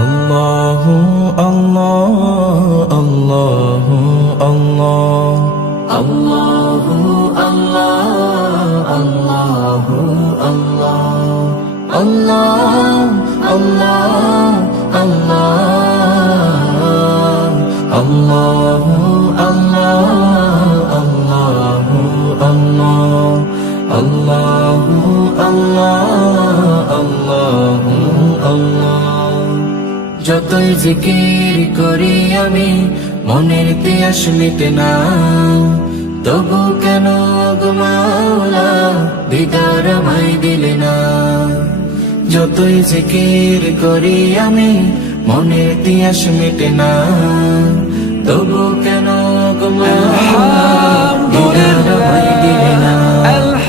আল্লাহু আল্লাহ আল্লাহু আল্লাহ আল্লাহু আল্লাহ আল্লাহু আল্লাহ আল্লাহ আল্লাহ আল্লাহ আল্লাহু আল্লাহ আল্লাহু আল্লাহ আল্লাহু আল্লাহ আল্লাহু আল্লাহ। যতই জিকির করি আমি মনের তিয়াস মিটে না, তবু কেন গো মাওলা দিদার আমায় দিলে না। যতই জিকির করি আমি মনের তিয়াস মিটে না, তবু কেন গো মাওলা দিদার আমায় দিলে না। আল্লাহ